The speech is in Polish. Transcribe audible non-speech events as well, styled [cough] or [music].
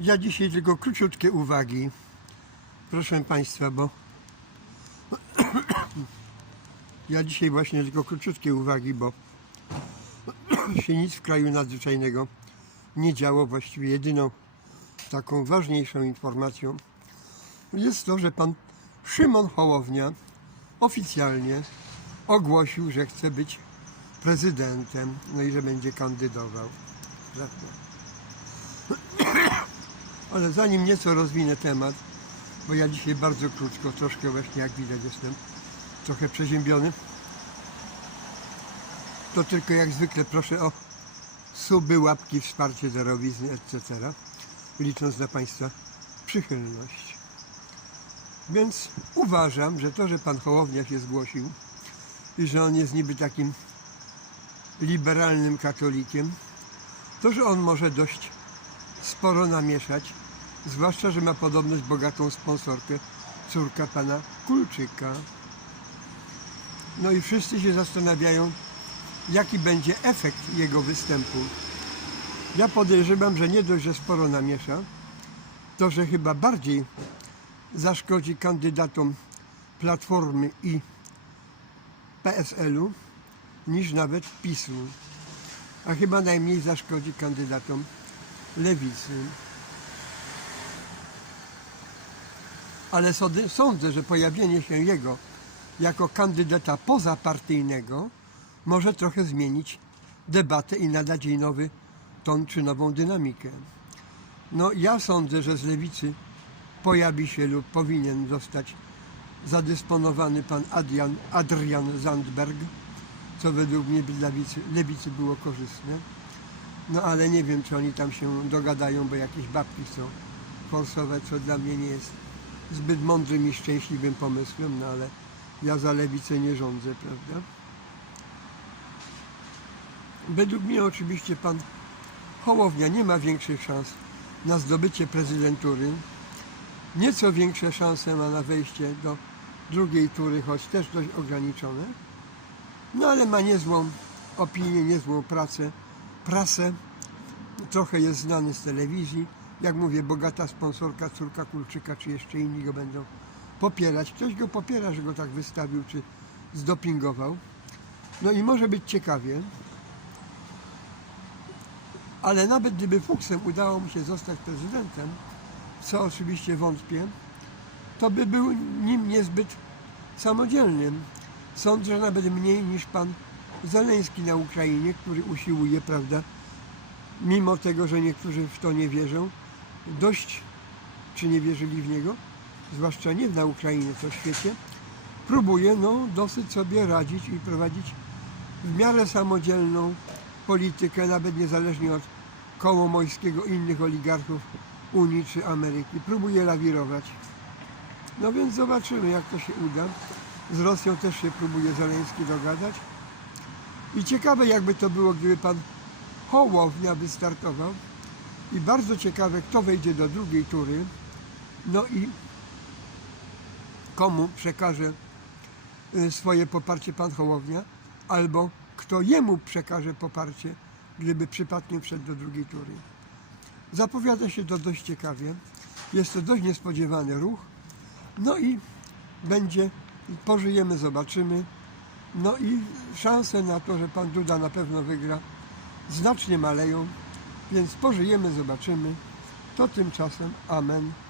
Ja dzisiaj tylko króciutkie uwagi. Proszę Państwa, bo [clears throat] ja dzisiaj właśnie tylko króciutkie uwagi, bo [clears throat] się nic w kraju nadzwyczajnego nie działo. Właściwie jedyną taką ważniejszą informacją jest to, że pan Szymon Hołownia oficjalnie ogłosił, że chce być prezydentem, no i że będzie kandydował. Prawda? Ale zanim nieco rozwinę temat, bo ja dzisiaj bardzo krótko, troszkę właśnie jak widać jestem trochę przeziębiony, to tylko jak zwykle proszę o suby, łapki, wsparcie darowizny, etc. Licząc na Państwa przychylność. Więc uważam, że to, że Pan Hołownia się zgłosił i że on jest niby takim liberalnym katolikiem, to, że on może dość sporo namieszać, zwłaszcza, że ma podobność bogatą sponsorkę, córka pana Kulczyka. No i wszyscy się zastanawiają, jaki będzie efekt jego występu. Ja podejrzewam, że nie dość, że sporo namiesza, to, że chyba bardziej zaszkodzi kandydatom Platformy i PSL-u niż nawet PiSu. A chyba najmniej zaszkodzi kandydatom Lewicy. Ale sądzę, że pojawienie się jego jako kandydata pozapartyjnego może trochę zmienić debatę i nadać jej nowy ton czy nową dynamikę. No ja sądzę, że z lewicy pojawi się lub powinien zostać zadysponowany pan Adrian, Adrian Zandberg, co według mnie dla lewicy, lewicy było korzystne. No ale nie wiem, czy oni tam się dogadają, bo jakieś babki chcą forsować, co dla mnie nie jest zbyt mądrym i szczęśliwym pomysłem, no ale ja za lewicę nie rządzę, prawda? Według mnie oczywiście pan Hołownia nie ma większych szans na zdobycie prezydentury. Nieco większe szanse ma na wejście do drugiej tury, choć też dość ograniczone. No ale ma niezłą opinię, niezłą pracę, prasę. Trochę jest znany z telewizji. Jak mówię, bogata sponsorka, córka Kulczyka, czy jeszcze inni go będą popierać. Ktoś go popiera, że go tak wystawił, czy zdopingował. No i może być ciekawie. Ale nawet gdyby fuksem udało mu się zostać prezydentem, co oczywiście wątpię, to by był nim niezbyt samodzielnym. Sądzę, że nawet mniej niż pan Zeleński na Ukrainie, który usiłuje, prawda, mimo tego, że niektórzy w to nie wierzą, dość, czy nie wierzyli w niego, zwłaszcza nie na Ukrainie, w świecie, próbuje no, dosyć sobie radzić i prowadzić w miarę samodzielną politykę, nawet niezależnie od Kołomojskiego i innych oligarchów Unii czy Ameryki. Próbuje lawirować. No więc zobaczymy, jak to się uda. Z Rosją też się próbuje Zeleński dogadać. I ciekawe, jakby to było, gdyby pan Hołownia wystartował. I bardzo ciekawe, kto wejdzie do drugiej tury. No i komu przekaże y, swoje poparcie pan Hołownia, albo kto jemu przekaże poparcie, gdyby przypadkiem wszedł do drugiej tury. Zapowiada się to dość ciekawie. Jest to dość niespodziewany ruch. No i będzie, pożyjemy, zobaczymy. No i szanse na to, że pan Duda na pewno wygra, znacznie maleją. Więc pożyjemy, zobaczymy. To tymczasem amen.